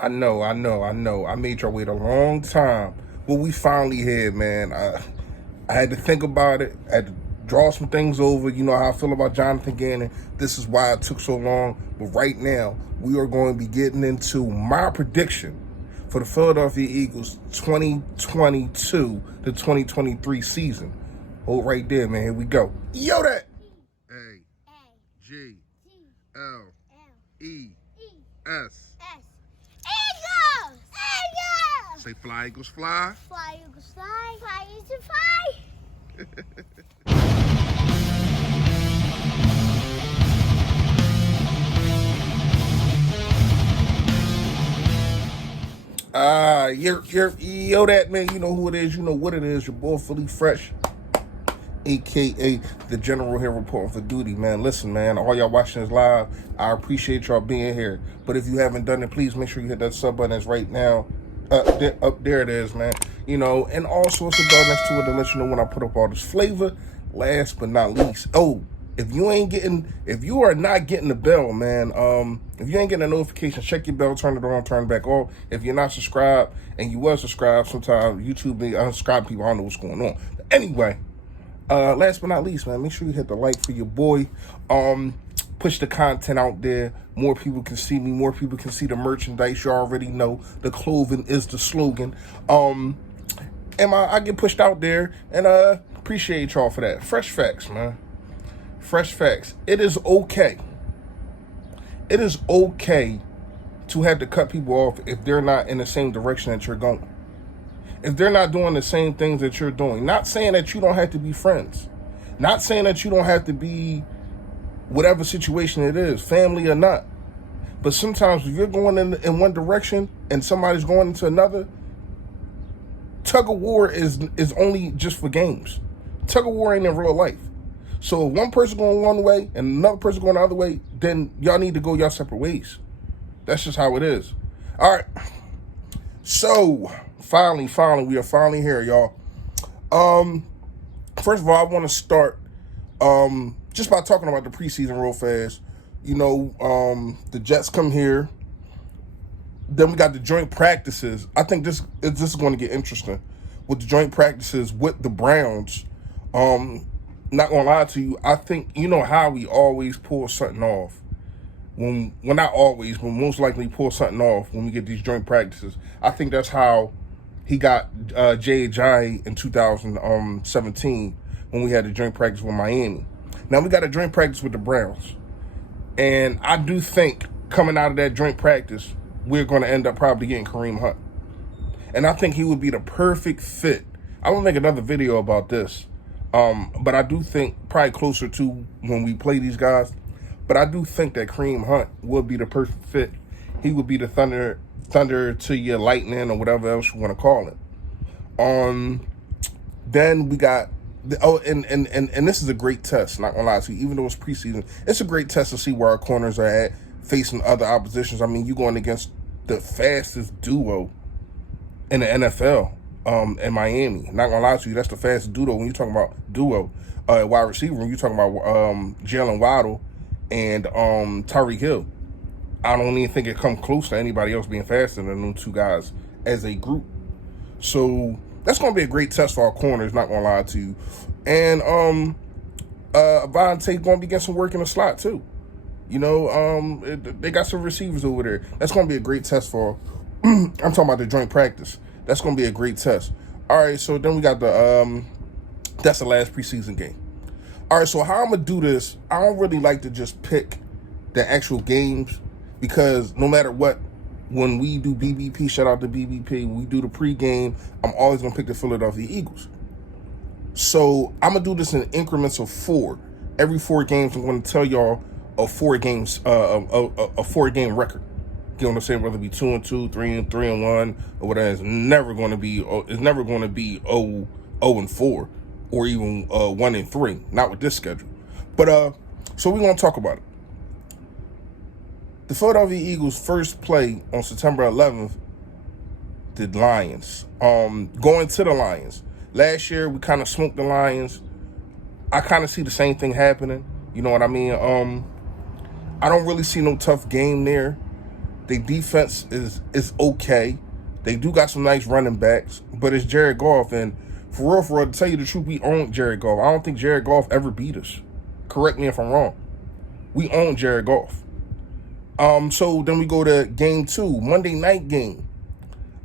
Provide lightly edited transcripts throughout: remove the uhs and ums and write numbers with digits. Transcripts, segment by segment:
I know. I made y'all wait a long time. But we finally here, man. I had to think about it. I had to draw some things over. You know how I feel about Jonathan Gannon. This is why it took so long. But right now, we are going to be getting into my prediction for the Philadelphia Eagles 2022 to 2023 season. Hold right there, man. Here we go. Yo, that. A-G-L-E-S. Eagles! Eagles! Say fly, Eagles, fly. Fly, Eagles, fly. Fly, Eagles, fly. Yo, that, man. You know who it is. You know what it is. Your boy, Philly Fresh, a.k.a. the General here reporting for duty, man. Listen, man, all y'all watching this live, I appreciate y'all being here. But if you haven't done it, please make sure you hit that sub button. It's right now. Up there it is, man. You know, and also it's a bell next to it to let you know when I put up all this flavor. Last but not least, if you are not getting the bell, man, if you ain't getting a notification, check your bell, turn it on, turn it back off. If you're not subscribed and you was subscribed, sometimes YouTube be unsubscribe people. I don't know what's going on. But anyway, last but not least, man, make sure you hit the like for your boy. Push the content out there. More people can see me. More people can see the merchandise. You already know the clothing is the slogan. And I get pushed out there, and appreciate y'all for that. Fresh facts, man. Fresh facts. It is okay. It is okay to have to cut people off if they're not in the same direction that you're going. If they're not doing the same things that you're doing. Not saying that you don't have to be friends. Not saying that you don't have to be whatever situation it is, family or not. But sometimes if you're going in one direction and somebody's going into another, tug of war is only just for games. Tug of war ain't in real life. So if one person going one way and another person going the other way, then y'all need to go y'all separate ways. That's just how it is. All right. So finally, we are finally here, y'all. First of all, I want to start just by talking about the preseason real fast. You know, the Jets come here. Then we got the joint practices. I think this is going to get interesting with the joint practices with the Browns. Not gonna lie to you, I think you know how we always pull something off. Not always, but most likely pull something off when we get these joint practices. I think that's how he got Jay Ajayi in 2017 when we had a joint practice with Miami. Now we got a joint practice with the Browns. And I do think coming out of that joint practice, we're going to end up probably getting Kareem Hunt. And I think he would be the perfect fit. I'm going to make another video about this. But I do think probably closer to when we play these guys. But I do think that Kareem Hunt would be the perfect fit. He would be the thunder to your lightning or whatever else you want to call it. Then we got and this is a great test, not gonna lie to you, even though it's preseason, it's a great test to see where our corners are at facing other oppositions. I mean, you're going against the fastest duo in the NFL, in Miami. Not gonna lie to you, that's the fastest duo when you're talking about duo, wide receiver, when you're talking about Jalen Waddle and Tyreek Hill. I don't even think it come close to anybody else being faster than them two guys as a group. So that's going to be a great test for our corners, not going to lie to you. And Vontae's going to be getting some work in the slot, too. You know, they got some receivers over there. That's going to be a great test for, I'm talking about the joint practice. That's going to be a great test. All right, so then we got that's the last preseason game. All right, so how I'm going to do this, I don't really like to just pick the actual games because no matter what, when we do BBP, shout out to BBP, we do the pregame, I'm always going to pick the Philadelphia Eagles. So I'm going to do this in increments of 4. Every 4 games, I'm going to tell y'all a 4-game record. You know what I'm saying? Whether it be 2-2, 3-1, or whatever, it's never going to be 0-4 or even 1-3. Not with this schedule. But so we're going to talk about it. The Philadelphia Eagles first play on September 11th, the Lions. Going to the Lions. Last year, we kind of smoked the Lions. I kind of see the same thing happening. You know what I mean? I don't really see no tough game there. Their defense is okay. They do got some nice running backs, but it's Jared Goff. And for real, to tell you the truth, we own Jared Goff. I don't think Jared Goff ever beat us. Correct me if I'm wrong. We own Jared Goff. So then we go to game 2, Monday night game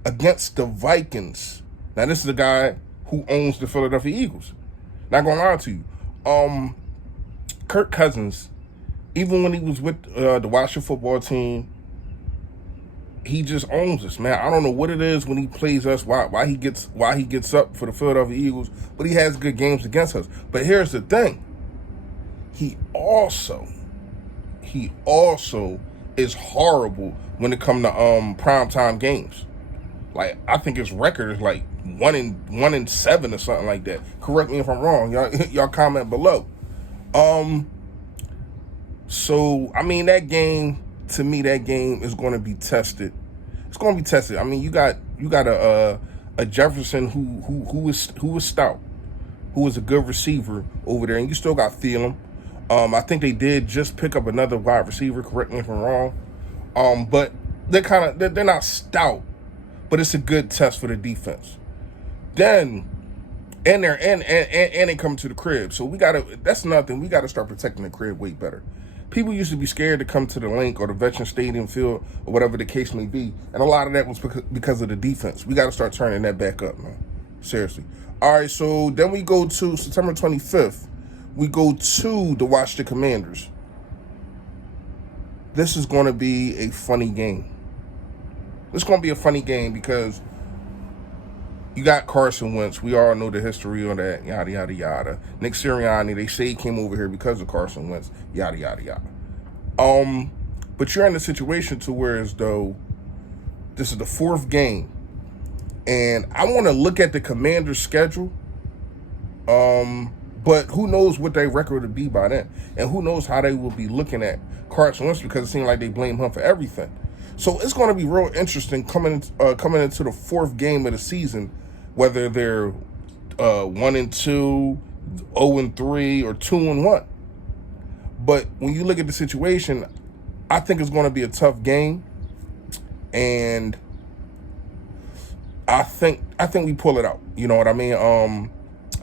against the Vikings. Now, this is the guy who owns the Philadelphia Eagles. Not gonna lie to you. Kirk Cousins, even when he was with the Washington football team, he just owns us, man. I don't know what it is when he plays us, why he gets up for the Philadelphia Eagles, but he has good games against us. But here's the thing. He also is horrible when it comes to primetime games. Like, I think his record is like 1-7 or something like that. Correct me if I'm wrong. Y'all comment below. So I mean, that game, to me, that game is going to be tested. It's going to be tested. I mean, you got a Jefferson who is stout, who is a good receiver over there, and you still got Thielen. I think they did just pick up another wide receiver. Correct me if I'm wrong. But they're not stout, but it's a good test for the defense. Then, and they come to the crib. So that's nothing. We gotta start protecting the crib way better. People used to be scared to come to the Link or the Veteran Stadium field or whatever the case may be. And a lot of that was because of the defense. We got to start turning that back up, man. Seriously. All right, so then we go to September 25th. We go to the Washington Commanders. This is going to be a funny game. This is going to be a funny game because you got Carson Wentz. We all know the history on that, yada, yada, yada. Nick Sirianni, they say he came over here because of Carson Wentz, yada, yada, yada. But you're in a situation to where as though this is the 4th game. And I want to look at the Commanders' schedule. But who knows what their record would be by then. And who knows how they will be looking at Carson Wentz, because it seems like they blame him for everything. So it's going to be real interesting coming into the 4th game of the season, whether they're 1-2, 0-3, or 2-1. But when you look at the situation, I think it's going to be a tough game, and I think we pull it out. You know what I mean?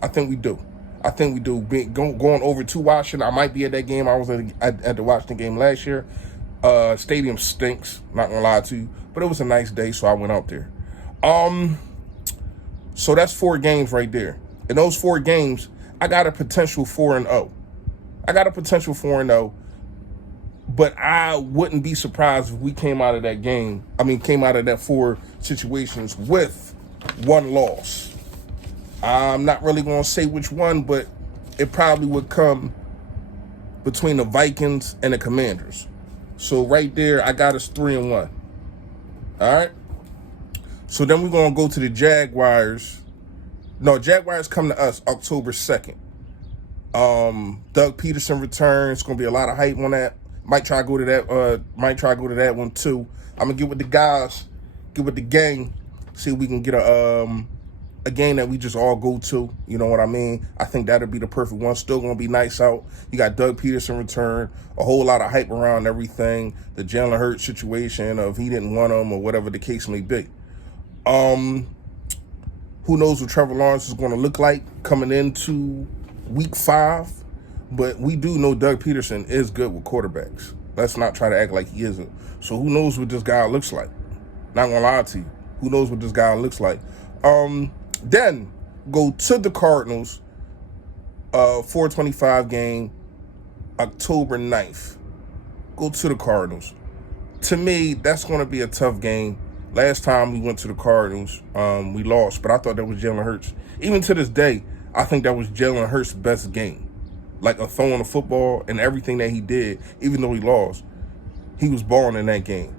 I think we do. Going over to Washington, I might be at that game. I was at the Washington game last year. Stadium stinks, not gonna lie to you, but it was a nice day, so I went out there. So that's 4 games right there. In those 4 games, I got a potential 4-0. But I wouldn't be surprised if we came out of that 4 situations with 1 loss. I'm not really gonna say which one, but it probably would come between the Vikings and the Commanders. So right there, I got us 3-1. All right. So then we're gonna go to the Jaguars. No, Jaguars come to us October 2nd. Doug Peterson returns. It's gonna be a lot of hype on that. Might try to go to that one too. I'm gonna get with the guys, get with the gang, see if we can get a game that we just all go to. You know what I mean? I think that'll be the perfect one. Still gonna be nice out. You got Doug Peterson return, a whole lot of hype around everything. The Jalen Hurts situation of he didn't want him or whatever the case may be. Who knows what Trevor Lawrence is going to look like coming into week 5? But we do know Doug Peterson is good with quarterbacks. Let's not try to act like he isn't. So who knows what this guy looks like? Not gonna lie to you. Who knows what this guy looks like? Then go to the Cardinals, 425 game, October 9th. Go to the Cardinals. To me, that's going to be a tough game. Last time we went to the Cardinals, we lost, but I thought that was Jalen Hurts. Even to this day, I think that was Jalen Hurts' best game. Like a throwing the football and everything that he did, even though he lost, he was balling in that game.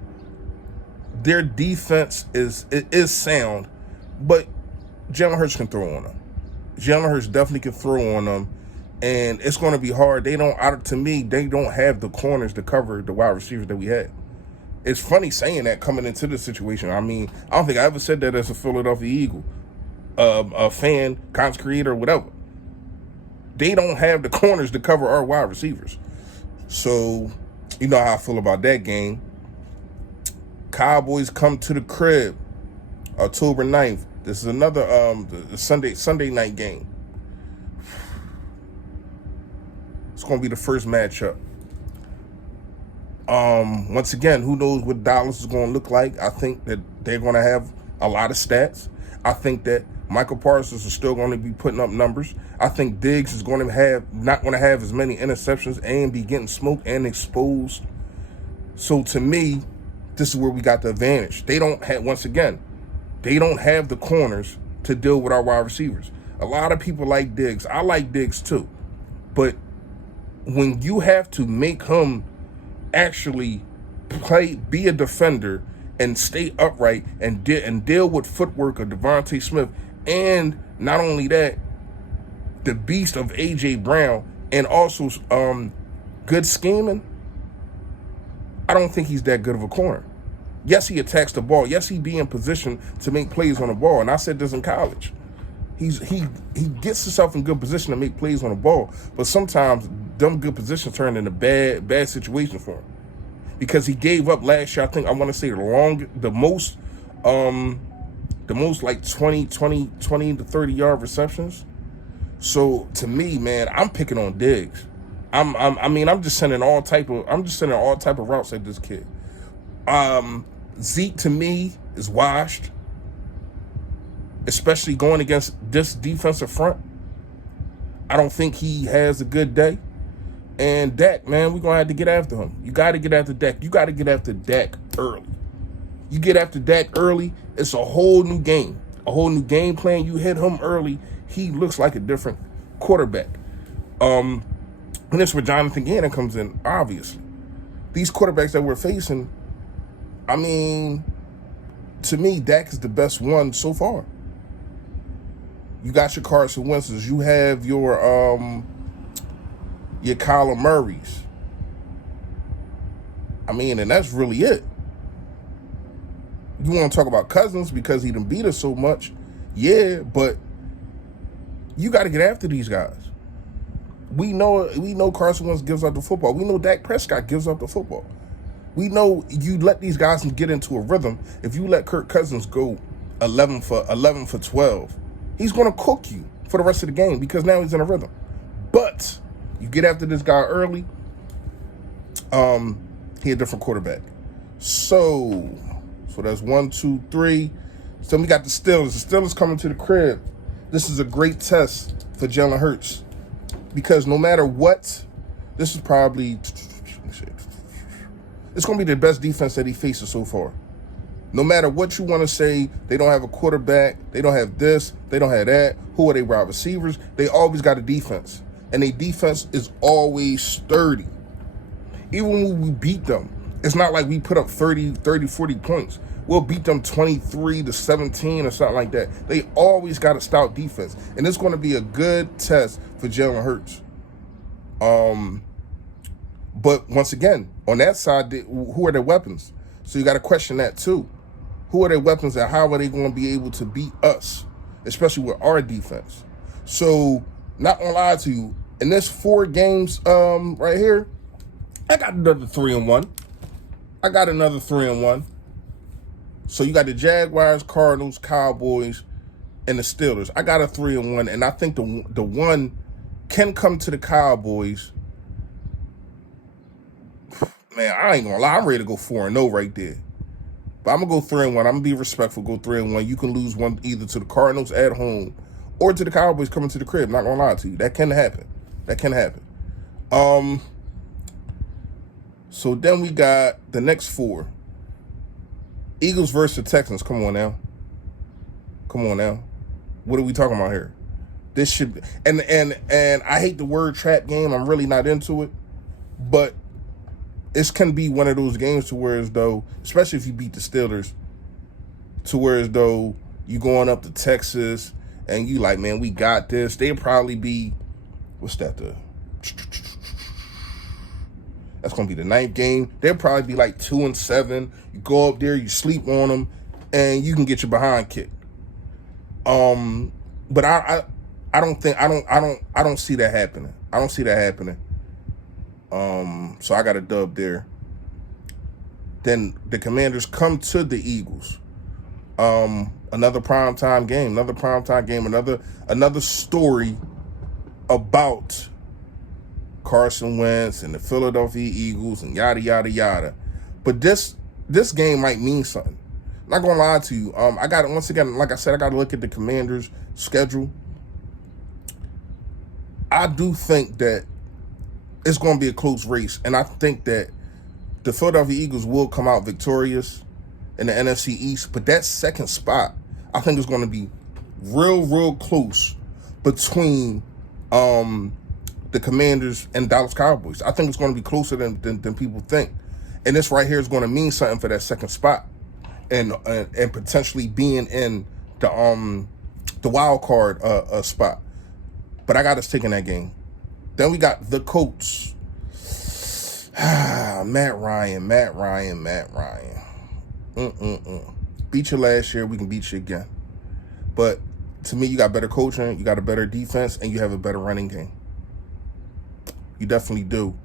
Their defense is sound, but Jalen Hurts can throw on them. Jalen Hurts definitely can throw on them, and it's going to be hard. They don't have the corners to cover the wide receivers that we had. It's funny saying that coming into the situation. I mean, I don't think I ever said that as a Philadelphia Eagle, a fan, content creator, whatever. They don't have the corners to cover our wide receivers. So, you know how I feel about that game. Cowboys come to the crib, October 9th. This is another the Sunday night game. It's going to be the first matchup. Once again, who knows what Dallas is going to look like. I think that they're going to have a lot of stats. I think that Michael Parsons is still going to be putting up numbers. I think Diggs is going to not going to have as many interceptions and be getting smoked and exposed. So to me, this is where we got the advantage. They don't have, once again, they don't have the corners to deal with our wide receivers. A lot of people like Diggs. I like Diggs too. But when you have to make him actually be a defender and stay upright and deal with footwork of Devontae Smith, and not only that, the beast of A.J. Brown, and also good scheming, I don't think he's that good of a corner. Yes, he attacks the ball. Yes, he be in position to make plays on the ball. And I said this in college. He gets himself in good position to make plays on the ball, but sometimes them good positions turn into bad situation for him. Because he gave up last year, I want to say the most like 20 to 30 yard receptions. So to me, man, I'm picking on Diggs. I'm just sending all type of routes at this kid. Zeke to me is washed, especially going against this defensive front. I don't think he has a good day. And Dak, man, we're going to have to get after him. You got to get after Dak. You got to get after Dak early. You get after Dak early, it's a whole new game. A whole new game plan. You hit him early, he looks like a different quarterback. And that's where Jonathan Gannon comes in, obviously. These quarterbacks that we're facing, I mean, to me, Dak is the best one so far. You got your Carson Wentz's. You have your Kyler Murray's. I mean, and that's really it. You want to talk about Cousins because he done beat us so much. Yeah, but you got to get after these guys. We know Carson Wentz gives up the football. We know Dak Prescott gives up the football. We know you let these guys get into a rhythm. If you let Kirk Cousins go 11 for 12, he's going to cook you for the rest of the game because now he's in a rhythm. But you get after this guy early, he a different quarterback. So that's 1, 2, 3. So we got the Steelers. The Steelers coming to the crib. This is a great test for Jalen Hurts because no matter what, this is probably it's going to be the best defense that he faces so far. No matter what you want to say, they don't have a quarterback. They don't have this. They don't have that. Who are they wide receivers? They always got a defense. And their defense is always sturdy. Even when we beat them, it's not like we put up 30, 40 points. We'll beat them 23-17 or something like that. They always got a stout defense. And it's going to be a good test for Jalen Hurts. But once again, on that side, who are their weapons? So you got to question that too. Who are their weapons and how are they going to be able to beat us, especially with our defense? So, not gonna lie to you, in this 4 games right here, I got another 3-1. I got another 3-1. So you got the Jaguars, Cardinals, Cowboys, and the Steelers. I got a 3-1, and I think the one can come to the Cowboys. Man, I ain't gonna lie, I'm ready to go 4-0 right there. But I'm gonna go 3-1. I'm gonna be respectful, go 3-1. You can lose one either to the Cardinals at home or to the Cowboys coming to the crib. Not gonna lie to you. That can happen. That can happen. So then we got the next 4. Eagles versus the Texans. Come on now. Come on now. What are we talking about here? This should be, and I hate the word trap game. I'm really not into it. But this can be one of those games to where as though, especially if you beat the Steelers, to where as though you going up to Texas and you like, man, we got this. They'll probably be, what's that? That's going to be the 9th game. They'll probably be like 2-7. You go up there, you sleep on them, and you can get your behind kicked. But I don't see that happening. I don't see that happening. So I got a dub there. Then the Commanders come to the Eagles. Another primetime game, another story about Carson Wentz and the Philadelphia Eagles and yada, yada, yada. But this game might mean something. Not gonna lie to you. I got to, once again, like I said, I got to look at the Commanders' schedule. I do think that it's going to be a close race, and I think that the Philadelphia Eagles will come out victorious in the NFC East. But that second spot, I think, is going to be real close between the Commanders and Dallas Cowboys. I think it's going to be closer than people think, and this right here is going to mean something for that second spot, and potentially being in the wild card spot. But I got us taking that game. Then we got the Colts. Matt Ryan. Beat you last year, we can beat you again. But to me, you got better coaching, you got a better defense, and you have a better running game. You definitely do.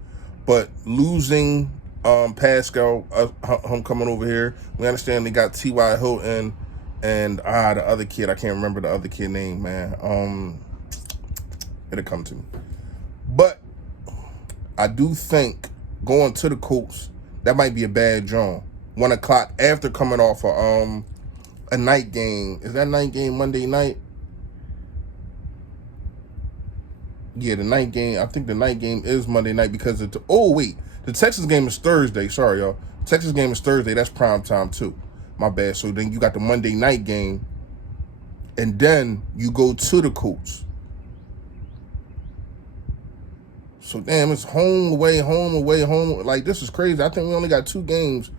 But losing Pascal, him coming over here, we understand they got T.Y. Hilton and the other kid. I can't remember the other kid name, man. It'll come to me. But I do think going to the Colts, that might be a bad draw. 1 o'clock after coming off a night game. Is that night game Monday night? Yeah, the night game. I think the night game is Monday night because the Texas game is Thursday. Sorry, y'all. Texas game is Thursday. That's prime time too. My bad. So then you got the Monday night game, and then you go to the Colts. So damn, it's home away. Like, this is crazy. I think we only got 2 games.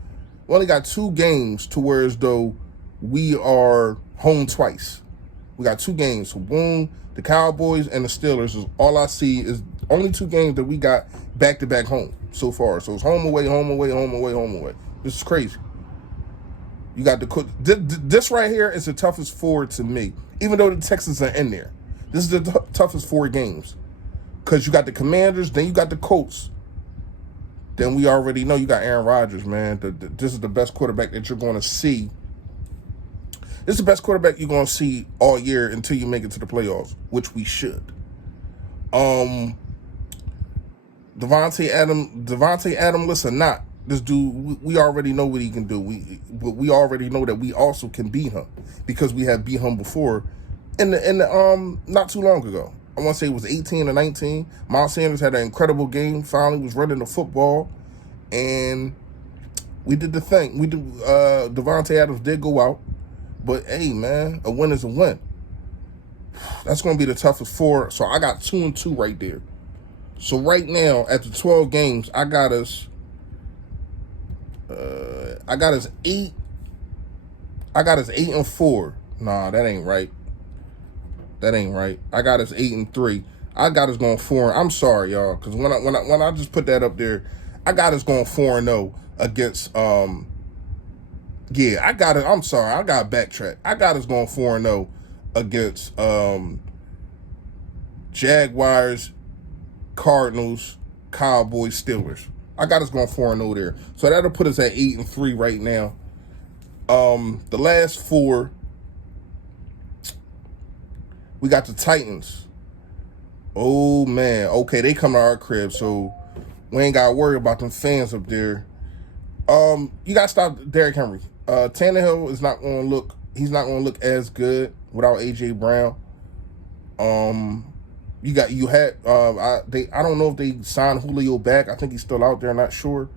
We only got 2 games to where as though we are home twice. We got 2 games. So boom, the Cowboys and the Steelers is all I see is only 2 games that we got back-to-back home so far. So it's home away. This is crazy. You got this right here is the toughest 4 to me, even though the Texans are in there. This is the toughest 4 games. Because you got the Commanders, then you got the Colts. Then we already know you got Aaron Rodgers, man. This is the best quarterback that you're going to see. This is the best quarterback you're going to see all year until you make it to the playoffs, which we should. Devontae Adams, listen, not this dude. We already know what he can do. We already know that we also can beat him because we have beat him before in the not too long ago. I want to say it was 18 or 19. Miles Sanders had an incredible game. Finally was running the football, and we did the thing. Devontae Adams did go out, but hey, man, a win is a win. That's going to be the toughest 4. So I got 2-2 right there. So right now, after 12 games, I got us 8. I got us 8-4. Nah, that ain't right. I got us 8-3. I got us going 4. I'm sorry, y'all, because when I just put that up there, I got us going 4-0 against Yeah, I got it. I'm sorry, I got to backtrack. I got us going 4-0 against Jaguars, Cardinals, Cowboys, Steelers. I got us going 4-0 there. So that'll put us at 8-3 right now. The last 4, we got the Titans. Oh, man. Okay, they come to our crib, so we ain't got to worry about them fans up there. You got to stop Derrick Henry. Tannehill is not going to look, he's not going to look as good without A.J. Brown. I don't know if they signed Julio back. I think he's still out there, I'm not sure.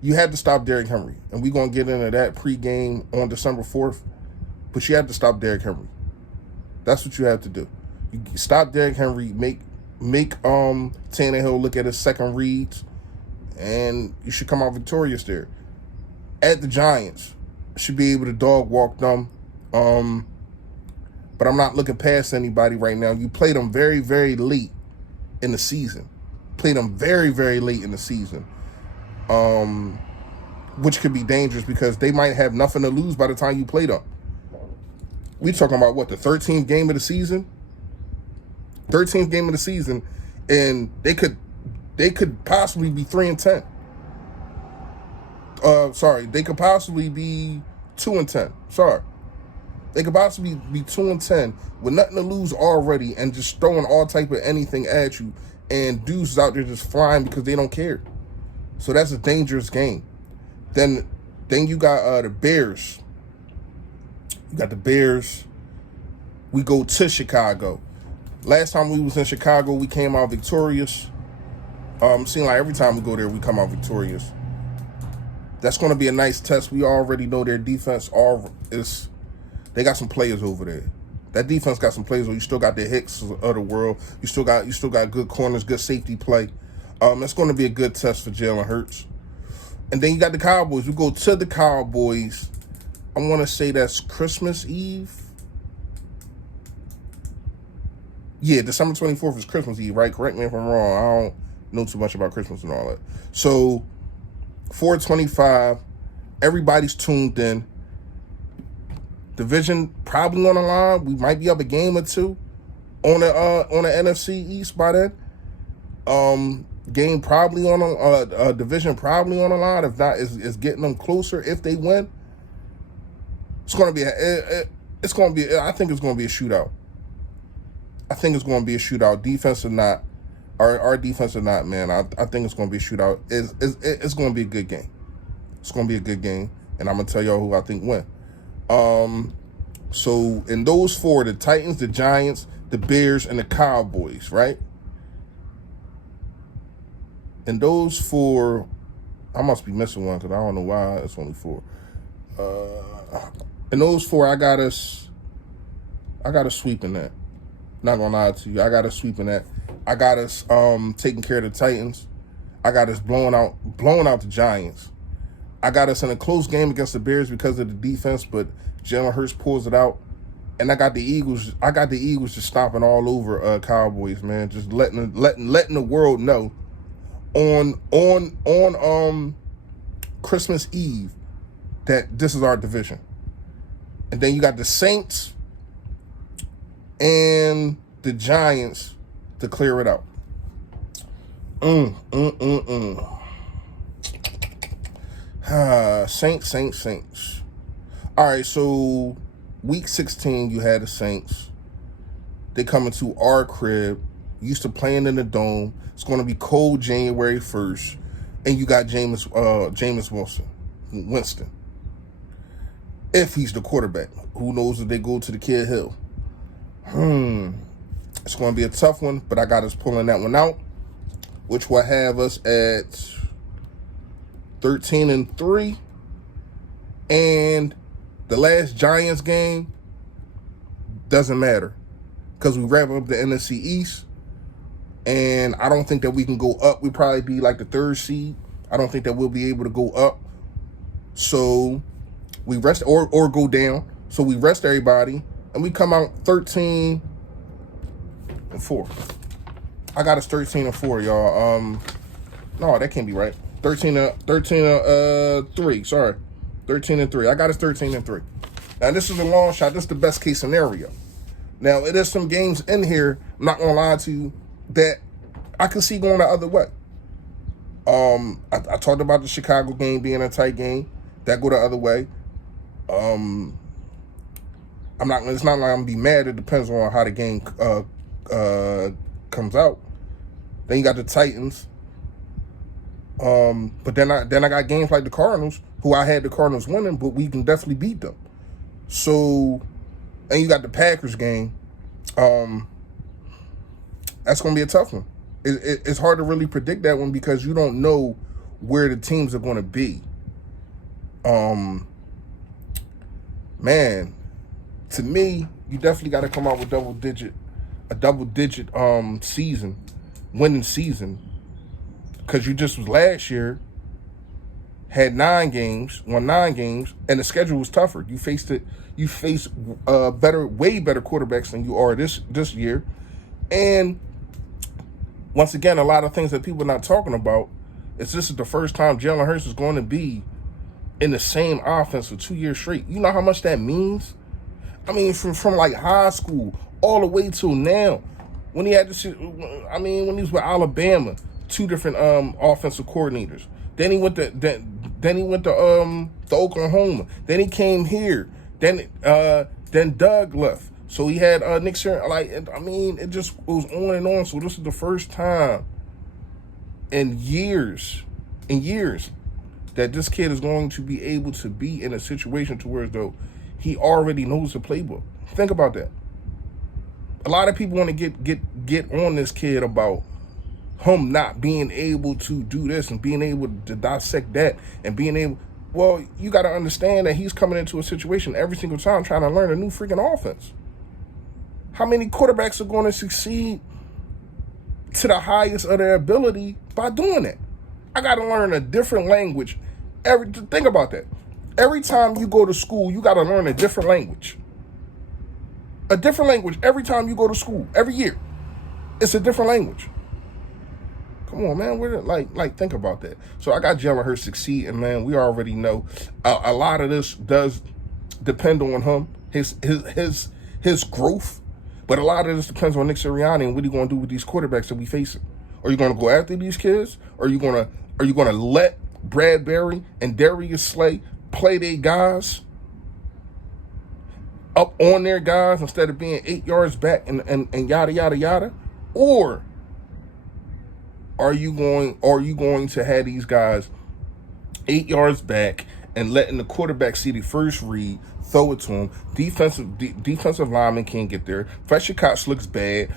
You had to stop Derrick Henry, and we're going to get into that pregame on December 4th, but you have to stop Derrick Henry. That's what you have to do. You stop Derrick Henry, make Tannehill look at his second reads, and you should come out victorious there. At the Giants, should be able to dog walk them. But I'm not looking past anybody right now. You played them very, very late in the season. Played them very, very late in the season. Which could be dangerous because they might have nothing to lose by the time you play them. We talking about what, the 13th game of the season? 13th game of the season, and they could possibly be 3-10. They could possibly be 2-10. Sorry. They could possibly be 2-10 with nothing to lose already and just throwing all type of anything at you, and dudes out there just flying because they don't care. So that's a dangerous game. Then you got the Bears. You got the Bears. We go to Chicago. Last time we was in Chicago, we came out victorious. Seems like every time we go there, we come out victorious. That's going to be a nice test. We already know their defense they got some players over there. That defense got some players. You still got the Hicks of the world. You still got good corners, good safety play. It's going to be a good test for Jalen Hurts. And then you got the Cowboys. We go to the Cowboys. I want to say that's Christmas Eve. Yeah, December 24th is Christmas Eve, right? Correct me if I'm wrong. I don't know too much about Christmas and all that. So 4:25, everybody's tuned in. Division probably on the line. We might be up a game or two on the NFC East by then. Game probably on a division probably on the line. If not, is getting them closer if they win. It's gonna be I think it's gonna be a shootout. I think it's gonna be a shootout. Defense or not, our defense or not, man. I think it's gonna be a shootout. It's gonna be a good game. It's gonna be a good game, and I'm gonna tell y'all who I think win. So in those four, the Titans, the Giants, the Bears, and the Cowboys, right? In those four, I must be missing one because I don't know why it's only four. In those four, I got us sweeping that. Not gonna lie to you, I got us sweeping that. I got us taking care of the Titans. I got us blowing out the Giants. I got us in a close game against the Bears because of the defense, but Jalen Hurts pulls it out. And I got the Eagles. Just stomping all over Cowboys, man. Just letting the world know on Christmas Eve that this is our division. And then you got the Saints and the Giants to clear it out. Saints. All right, so week 16, you had the Saints. They coming to our crib. Used to playing in the Dome. It's going to be cold January 1st. And you got Jameis Winston. If he's the quarterback. Who knows if they go to the Kid Hill. It's going to be a tough one, but I got us pulling that one out, which will have us at 13-3. And the last Giants game doesn't matter because we wrap up the NFC East, and I don't think that we can go up. We probably be like the third seed. I don't think that we'll be able to go up. So we rest or go down. So we rest everybody, and we come out 13-4. I got us 13-4, y'all. No, that can't be right. 13-3. Sorry, 13-3. I got us 13-3. Now this is a long shot. This is the best case scenario. Now it is some games in here, I'm not gonna lie to you, that I can see going the other way. I talked about the Chicago game being a tight game. That go the other way. It's not like I'm gonna be mad. It depends on how the game comes out. Then you got the Titans. But then I got games like the Cardinals, who I had the Cardinals winning, but we can definitely beat them. So, and you got the Packers game. That's gonna be a tough one. It's hard to really predict that one because you don't know where the teams are going to be. Man, to me, you definitely got to come out with a double digit season, winning season, because you just was last year, had won 9 games, and the schedule was tougher. You faced way better quarterbacks than you are this year, and once again, a lot of things that people are not talking about is this is the first time Jalen Hurts is going to be in the same offense for 2 years straight. You know how much that means? I mean, from like high school all the way till now, when he had when he was with Alabama, 2 different offensive coordinators. Then he went to Then he went to Oklahoma. Then he came here. Then Doug left. So he had Nick Sirianni. Like, I mean, it just goes on and on. So this is the first time in years that this kid is going to be able to be in a situation to where, though, he already knows the playbook. Think about that. A lot of people want to get on this kid about him not being able to do this and being able to dissect that and being able. Well, you got to understand that he's coming into a situation every single time trying to learn a new freaking offense. How many quarterbacks are going to succeed to the highest of their ability by doing that? I got to learn a different language. Think about that. Every time you go to school, you got to learn a different language. A different language every time you go to school. Every year, it's a different language. Come on, man. Think about that. So I got Jalen Hurts succeeding, man. We already know a lot of this does depend on him, his growth. But a lot of this depends on Nick Sirianni and what he going to do with these quarterbacks that we facing. Are you going to go after these kids? Or are you going to let Bradbury and Darius Slay play their guys up on their guys instead of being 8 yards back and yada yada yada? Or are you going to have these guys 8 yards back and letting the quarterback see the first read, throw it to him? Defensive lineman can't get there. Fletcher Cox looks bad.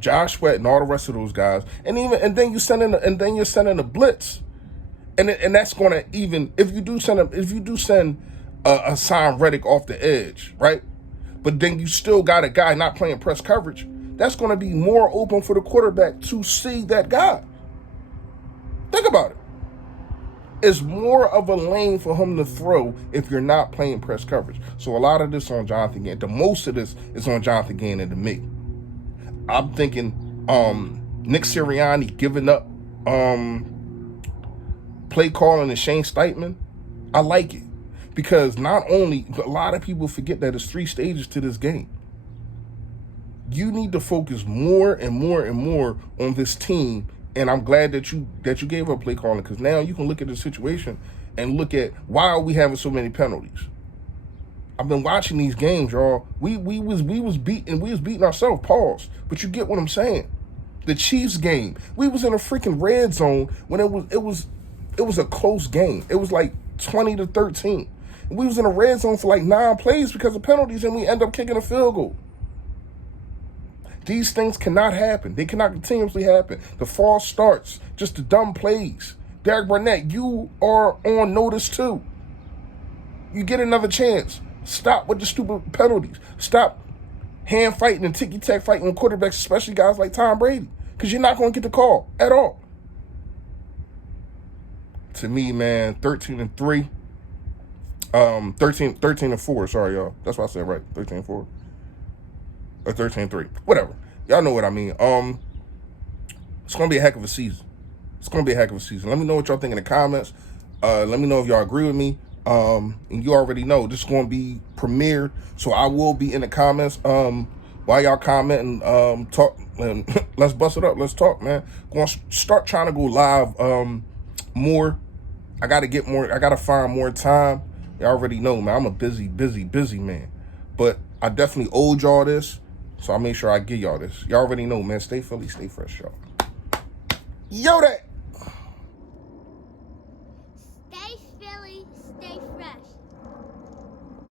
Josh Sweat and all the rest of those guys, and then you're sending a blitz, and that's going to even if you do send a Sam Reddick off the edge, right? But then you still got a guy not playing press coverage. That's going to be more open for the quarterback to see that guy. Think about it. It's more of a lane for him to throw if you're not playing press coverage. So a lot of this on Jonathan Gannon. The most of this is on Jonathan Gannon to me. I'm thinking Nick Sirianni giving up play calling to Shane Steichen. I like it. Because not only, a lot of people forget that there's 3 stages to this game. You need to focus more and more and more on this team. And I'm glad that you gave up play calling, because now you can look at the situation and look at why are we having so many penalties. I've been watching these games, y'all. We was beating ourselves, pause. But you get what I'm saying. The Chiefs game, we was in a freaking red zone when it was a close game. It was like 20-13. We was in a red zone for like 9 plays because of penalties, and we end up kicking a field goal. These things cannot happen. They cannot continuously happen. The false starts, just the dumb plays. Derek Barnett, you are on notice too. You get another chance. Stop with the stupid penalties. Stop hand fighting and ticky-tack fighting with quarterbacks, especially guys like Tom Brady, because you're not going to get the call at all. To me, man, 13-3. 13-4, sorry, y'all. That's what I said, right? 13-4. Or 13-3. Whatever. Y'all know what I mean. It's going to be a heck of a season. Let me know what y'all think in the comments. Let me know if y'all agree with me. And you already know this is going to be premiered. So I will be in the comments while y'all comment and talk. And let's bust it up. Let's talk, man. Going to start trying to go live more. I got to find more time. Y'all already know, man. I'm a busy man. But I definitely owed y'all this. So I'll make sure I give y'all this. Y'all already know, man. Stay Philly, stay fresh, y'all. Yo, that.